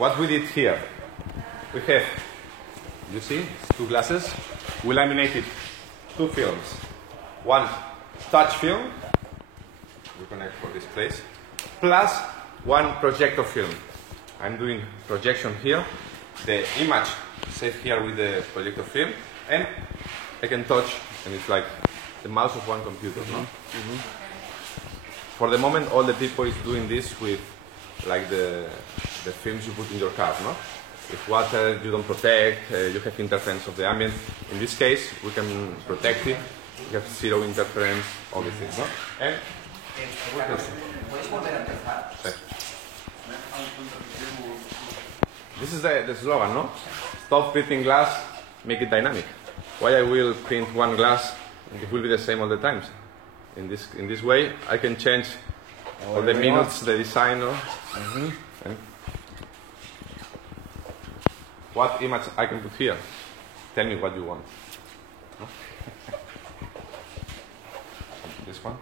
what we did here, we have, you see, two glasses. We laminated two films. One touch film, we connect for this place, plus one projector film. I'm doing projection here. The image saved here with the projector film, and I can touch, and it's like the mouse of one computer, no? For the moment, all the people is doing this with like the films you put in your car, no? If water you don't protect, you have interference of the ambient. In this case, we can protect it. We have zero interference, all these things, no? And this is the slogan, no? Stop printing glass, make it dynamic. Why I will print one glass, it will be the same all the times. In this way, I can change all the minutes, the design, no? And what image I can put here? Tell me what you want. No? This one.